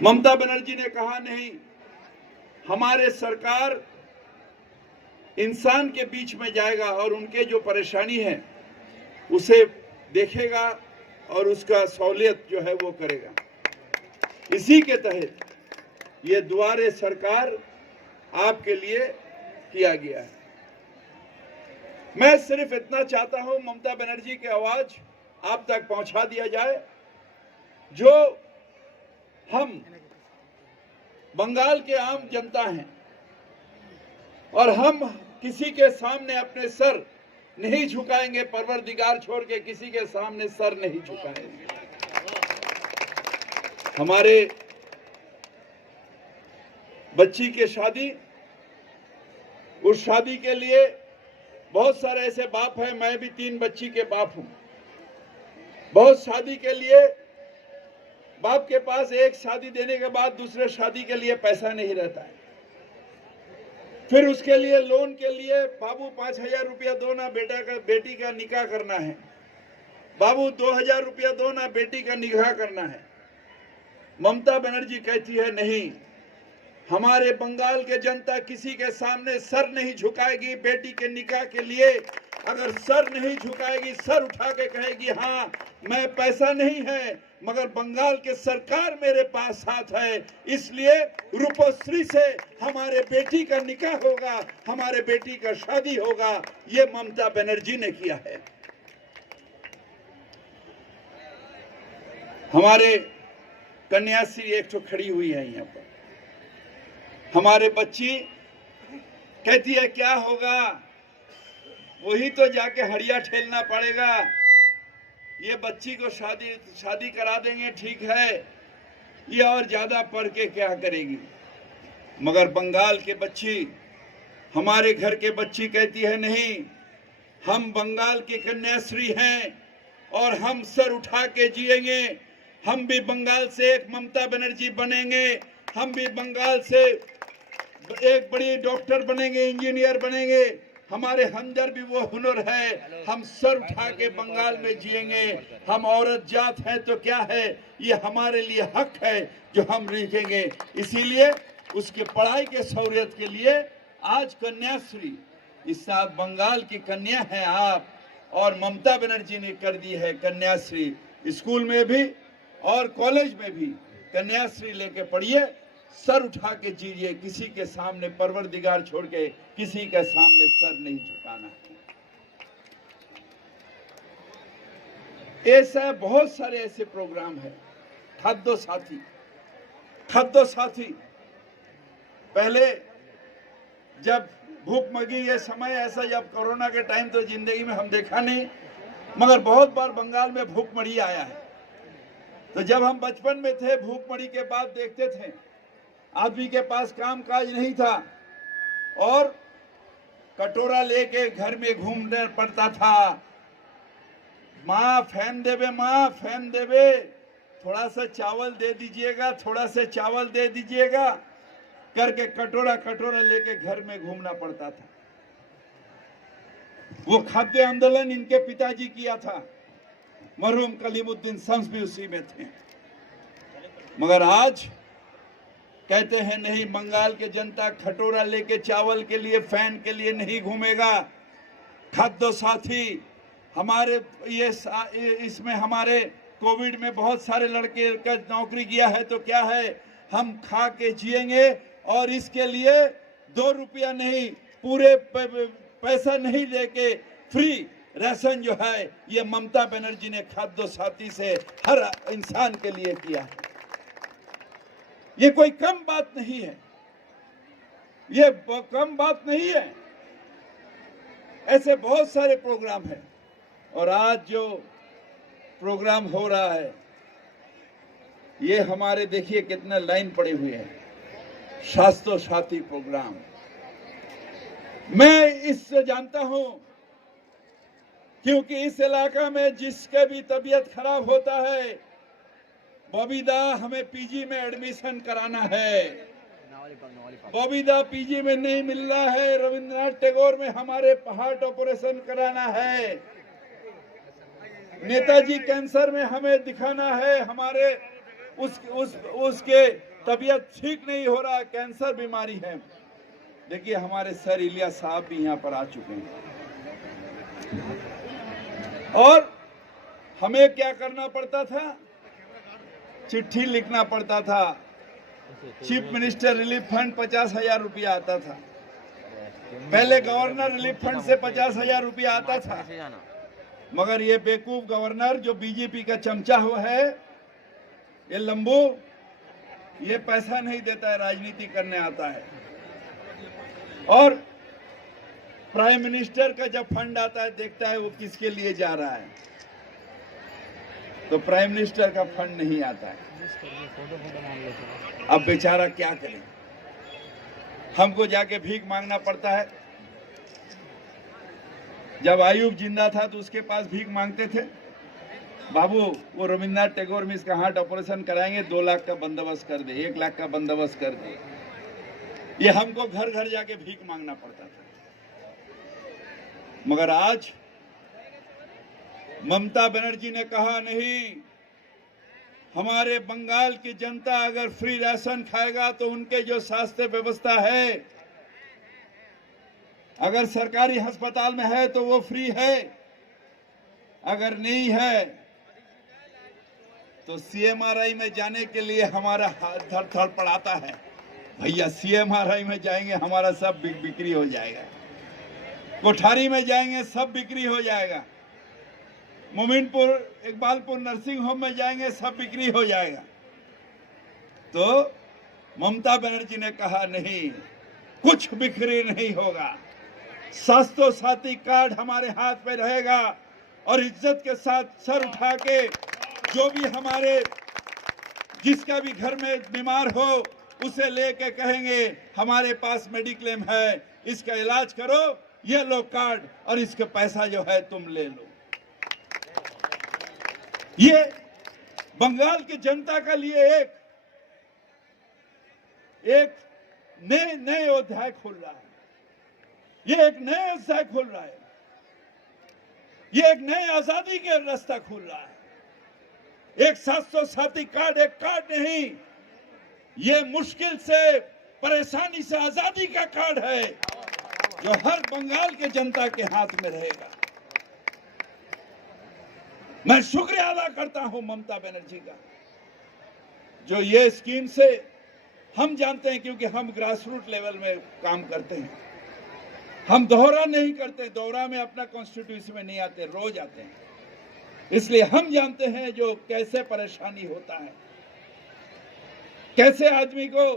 ममता बनर्जी ने कहा नहीं, हमारे सरकार इंसान के बीच में जाएगा और उनके जो परेशानी है उसे देखेगा और उसका सहूलियत जो है वो करेगा। इसी के तहत ये दुआरे सरकार आपके लिए किया गया है। मैं सिर्फ इतना चाहता हूं, ममता बनर्जी की आवाज आप तक पहुंचा दिया जाए। जो हम बंगाल के आम जनता हैं और हम किसी के सामने अपने सर नहीं झुकाएंगे, परवरदिगार छोड़ के किसी के सामने सर नहीं झुकाएंगे। हमारे बच्ची की शादी, उस शादी के लिए बहुत सारे ऐसे बाप हैं, मैं भी 3 बच्ची के बाप हूं। बहुत शादी के लिए बाप के पास एक शादी देने के बाद दूसरे शादी के लिए पैसा नहीं रहता है। फिर उसके लिए लोन के लिए बाबू 5,000 रुपया दो ना, बेटी का निकाह करना है। बाबू 2,000 रुपया दो ना, बेटी का निकाह करना है। ममता बनर्जी कहती है नहीं, हमारे बंगाल के जनता किसी के सामने सर नहीं झुकाएगी। बेटी के निकाह के लिए अगर सर नहीं झुकाएगी, सर उठा के कहेगी हाँ मैं पैसा नहीं है मगर बंगाल के सरकार मेरे पास साथ है, इसलिए रूपश्री से हमारे बेटी का निकाह होगा, हमारे बेटी का शादी होगा। ये ममता बनर्जी ने किया है। हमारे कन्याश्री एक तो खड़ी हुई है यहाँ पर। हमारे बच्ची कहती है क्या होगा, वही तो जाके हड़िया ठेलना पड़ेगा। ये बच्ची को शादी करा देंगे, ठीक है, ये और ज्यादा पढ़ के क्या करेगी। मगर बंगाल के बच्ची, हमारे घर के बच्ची कहती है नहीं, हम बंगाल के कन्याश्री हैं और हम सर उठा के जिएंगे। हम भी बंगाल से एक ममता बनर्जी बनेंगे, हम भी बंगाल से एक बड़ी डॉक्टर बनेंगे, इंजीनियर बनेंगे। हमारे अंदर भी वो हुनर है, हम सर उठा के बंगाल में जिएंगे। हम औरत जात हैं तो क्या है, ये हमारे लिए हक है जो हम लिखेंगे। इसीलिए उसके पढ़ाई के सहूलियत के लिए आज कन्याश्री, इस साथ बंगाल की कन्या है आप, और ममता बनर्जी ने कर दी है कन्याश्री। स्कूल में भी और कॉलेज में भी कन्याश्री लेके पढ़िए, सर उठा के जीजिए। किसी के सामने परवरदिगार छोड़ के किसी के सामने सर नहीं झुकाना। ऐसा बहुत सारे ऐसे प्रोग्राम है। खाद्य साथी, खाद्य साथी, पहले जब भूखमरी ये समय ऐसा, जब कोरोना के टाइम तो जिंदगी में हम देखा नहीं, मगर बहुत बार बंगाल में भूखमरी आया है। तो जब हम बचपन में थे, भूखमरी के बाद देखते थे आदमी के पास काम काज नहीं था और कटोरा लेके घर में घूमने पड़ता था। माँ फैन देवे, माँ फैन देवे, थोड़ा सा चावल दे दीजिएगा, थोड़ा सा चावल दे दीजिएगा करके कटोरा लेके घर में घूमना पड़ता था। वो खाद्य आंदोलन इनके पिताजी किया था, मरहूम कलीमुद्दीन शम्स भी उसी में थे। मगर आज कहते हैं नहीं, बंगाल के जनता खटोरा लेके चावल के लिए, फैन के लिए नहीं घूमेगा। खाद्य साथी हमारे इसमें हमारे कोविड में बहुत सारे लड़के का नौकरी किया है तो क्या है, हम खा के जिएंगे और इसके लिए 2 रुपया नहीं, पूरे पैसा नहीं लेके फ्री राशन जो है ये ममता बनर्जी ने खाद्य साथी से हर इंसान के लिए किया है। ये कोई कम बात नहीं है, ये कम बात नहीं है। ऐसे बहुत सारे प्रोग्राम हैं और आज जो प्रोग्राम हो रहा है ये हमारे देखिए कितने लाइन पड़े हुए हैं, स्वास्थ्य साथी प्रोग्राम। मैं इससे जानता हूं क्योंकि इस इलाका में जिसके भी तबीयत खराब होता है, बबीदा हमें पीजी में एडमिशन कराना है, बबीदा पीजी में नहीं मिल रहा है, रविंद्रनाथ टैगोर में हमारे हार्ट ऑपरेशन कराना है, नेताजी कैंसर में हमें दिखाना है, हमारे उसके तबीयत ठीक नहीं हो रहा, कैंसर बीमारी है। देखिए हमारे सर इलियास साहब भी यहाँ पर आ चुके हैं। और हमें क्या करना पड़ता था, चिट्ठी लिखना पड़ता था। चीफ मिनिस्टर रिलीफ फंड 50,000 रुपया आता था। पहले गवर्नर रिलीफ फंड से 50,000 रुपया आता था, मगर ये बेवकूफ गवर्नर जो बीजेपी का चमचा हुआ है, ये लंबू, ये पैसा नहीं देता है, राजनीति करने आता है। और प्राइम मिनिस्टर का जब फंड आता है, देखता है वो किसके लिए जा रहा है, तो प्राइम मिनिस्टर का फंड नहीं आता है। अब बेचारा क्या करे, हमको जाके भीख मांगना पड़ता है। जब आयुब जिंदा था तो उसके पास भीख मांगते थे, बाबू वो रविन्द्रनाथ टैगोर में इसका हार्ट ऑपरेशन कराएंगे, 2 लाख का बंदोबस्त कर दे, 1 लाख का बंदोबस्त कर दे। ये हमको घर घर जाके भीख मांगना पड़ता था। मगर आज ममता बनर्जी ने कहा, नहीं, हमारे बंगाल की जनता अगर फ्री राशन खाएगा तो उनके जो स्वास्थ्य व्यवस्था है, अगर सरकारी अस्पताल में है तो वो फ्री है, अगर नहीं है तो सीएमआरआई में जाने के लिए हमारा हाथ थर पड़ाता है। भैया सीएमआरआई में जाएंगे हमारा सब बिक्री हो जाएगा, कोठारी में जाएंगे सब बिक्री हो जाएगा, मोमिनपुर इकबालपुर नर्सिंग होम में जाएंगे सब बिक्री हो जाएगा। तो ममता बनर्जी ने कहा, नहीं, कुछ बिक्री नहीं होगा, स्वास्थ्य साथी कार्ड हमारे हाथ में रहेगा और इज्जत के साथ सर उठा के जो भी हमारे जिसका भी घर में बीमार हो उसे लेके कहेंगे हमारे पास मेडिक्लेम है, इसका इलाज करो, ये लो कार्ड और इसका पैसा जो है तुम ले लो। ये बंगाल की जनता के लिए एक नए अध्याय खोल रहा है, ये एक नए अध्याय खोल रहा है, ये एक नए आजादी के रास्ता खोल रहा है। एक 700 साथी कार्ड एक कार्ड नहीं, ये मुश्किल से परेशानी से आजादी का कार्ड है जो हर बंगाल के जनता के हाथ में रहेगा। मैं शुक्रिया अदा करता हूं ममता बनर्जी का, जो ये स्कीम से हम जानते हैं, क्योंकि हम ग्रास रूट लेवल में काम करते हैं, हम दोहरा नहीं करते, दोहरा में अपना कॉन्स्टिट्यूंसी में नहीं आते, रोज आते हैं, इसलिए हम जानते हैं जो कैसे परेशानी होता है, कैसे आदमी को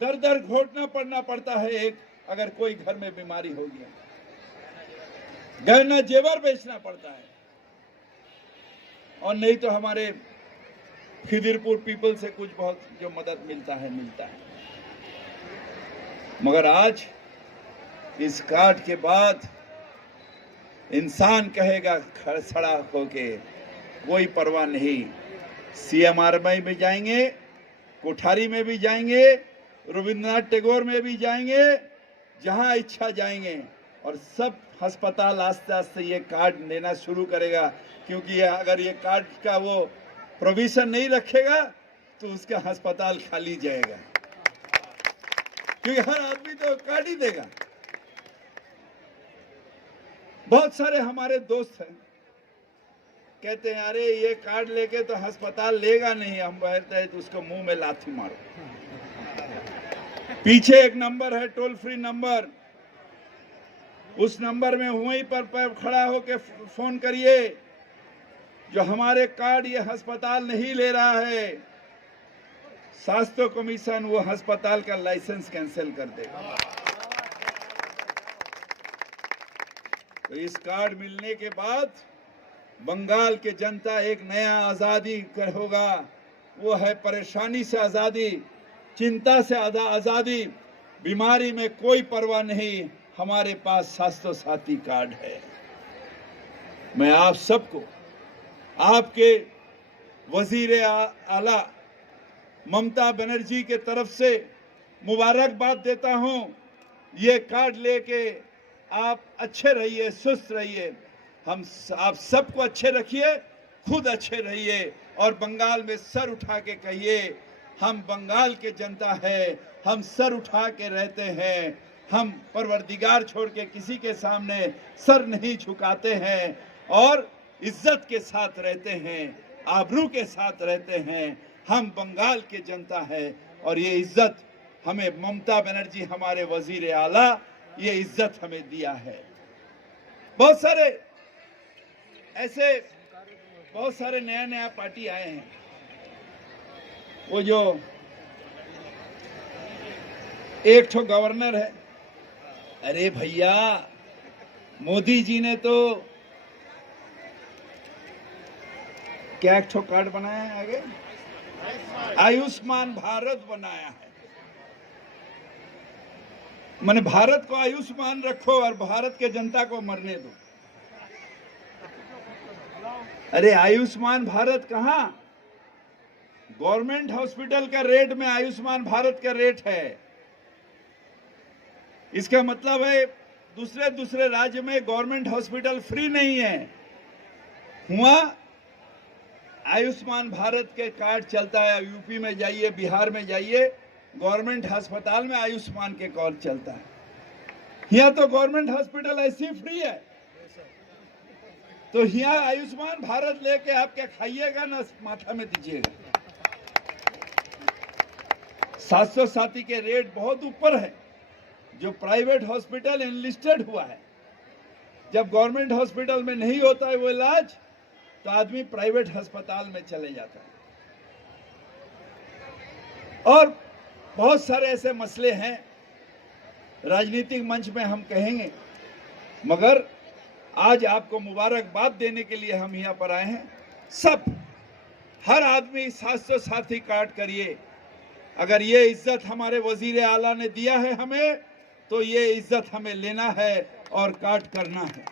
दर दर घोटना पड़ता है। एक अगर कोई घर में बीमारी हो गया, गहना जेवर बेचना पड़ता है, और नहीं तो हमारे खिदिरपुर पीपल से कुछ बहुत जो मदद मिलता है। मगर आज इस कार्ड के बाद इंसान कहेगा खड़ा होके, कोई परवाह नहीं, सीएमआरआई में जाएंगे, कोठारी में भी जाएंगे, रविन्द्रनाथ टैगोर में भी जाएंगे, जहां इच्छा जाएंगे, और सब अस्पताल आस्ते आस्ते ये कार्ड लेना शुरू करेगा, क्योंकि अगर ये कार्ड का वो प्रोविजन नहीं रखेगा तो उसका अस्पताल खाली जाएगा, क्योंकि हर आदमी तो कार्ड ही देगा। बहुत सारे हमारे दोस्त हैं, कहते हैं अरे ये कार्ड लेके तो अस्पताल लेगा नहीं, हम कहते हैं तो उसको मुंह में लाठी मारो। पीछे एक नंबर है, टोल फ्री नंबर, उस नंबर में वहीं पर खड़ा होके फोन करिए, जो हमारे कार्ड ये अस्पताल नहीं ले रहा है, स्वास्थ्य कमीशन वो अस्पताल का लाइसेंस कैंसिल कर देगा। तो इस कार्ड मिलने के बाद बंगाल के जनता एक नया आजादी होगा, वो है परेशानी से आजादी, चिंता से आजादी, बीमारी में कोई परवाह नहीं, हमारे पास स्वास्थ्य साथी कार्ड है। मैं आप सबको, आपके वजीर आला ममता बनर्जी के तरफ से मुबारकबाद देता हूं। ये कार्ड लेके आप अच्छे रहिए, सुस्त रहिए, हम आप सबको अच्छे रखिए, खुद अच्छे रहिए और बंगाल में सर उठा के कहिए, हम बंगाल के जनता है, हम सर उठा के रहते हैं, हम परवरदिगार छोड़ के किसी के सामने सर नहीं झुकाते हैं और इज्जत के साथ रहते हैं, आबरू के साथ रहते हैं। हम बंगाल के जनता है और ये इज्जत हमें ममता बनर्जी हमारे वजीर आला ये इज्जत हमें दिया है। बहुत सारे नया पार्टी आए हैं। वो जो एक ठो गवर्नर है, अरे भैया मोदी जी ने तो क्या एक ठो कार्ड बनाया है, आगे आयुष्मान भारत बनाया है। मैंने भारत को आयुष्मान रखो और भारत के जनता को मरने दो। अरे आयुष्मान भारत कहां? गवर्नमेंट हॉस्पिटल का रेट में आयुष्मान भारत का रेट है। इसका मतलब है दूसरे राज्य में गवर्नमेंट हॉस्पिटल फ्री नहीं है। हुआ आयुष्मान भारत के कार्ड चलता है। यूपी में जाइए, बिहार में जाइए, गवर्नमेंट अस्पताल में आयुष्मान के कार्ड चलता है। यहाँ तो गवर्नमेंट हॉस्पिटल ऐसी फ्री है, तो यहाँ आयुष्मान भारत लेके आप क्या खाइएगा ना माथा में दीजिएगा। 700 के रेट बहुत ऊपर है। जो प्राइवेट हॉस्पिटल एनलिस्टेड हुआ है, जब गवर्नमेंट हॉस्पिटल में नहीं होता है वो इलाज, तो आदमी प्राइवेट अस्पताल में चले जाता है। और बहुत सारे ऐसे मसले हैं राजनीतिक मंच में हम कहेंगे, मगर आज आपको मुबारकबाद देने के लिए हम यहाँ पर आए हैं। सब हर आदमी 700 कार्ड करिए। अगर ये इज्जत हमारे वजीर आला ने दिया है हमें, तो ये इज्जत हमें लेना है और कार्ड करना है।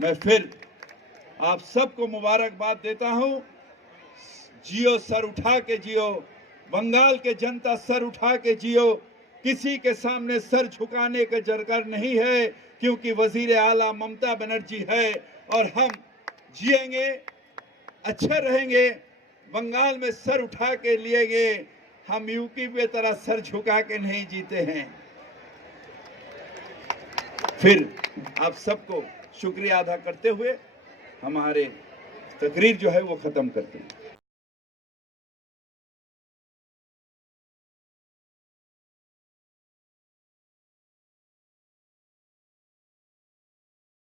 मैं फिर आप सबको मुबारकबाद देता हूं। जियो, सर उठा के जियो, बंगाल के जनता सर उठा के जियो। किसी के सामने सर झुकाने का दरकार नहीं है, क्योंकि वजीर आला ममता बनर्जी है और हम जिएंगे, अच्छे रहेंगे। बंगाल में सर उठा के लिएंगे, हम यूपी में तरह सर झुका के नहीं जीते हैं। फिर आप सबको शुक्रिया अदा करते हुए हमारे तकरीर जो है वो खत्म करते हैं।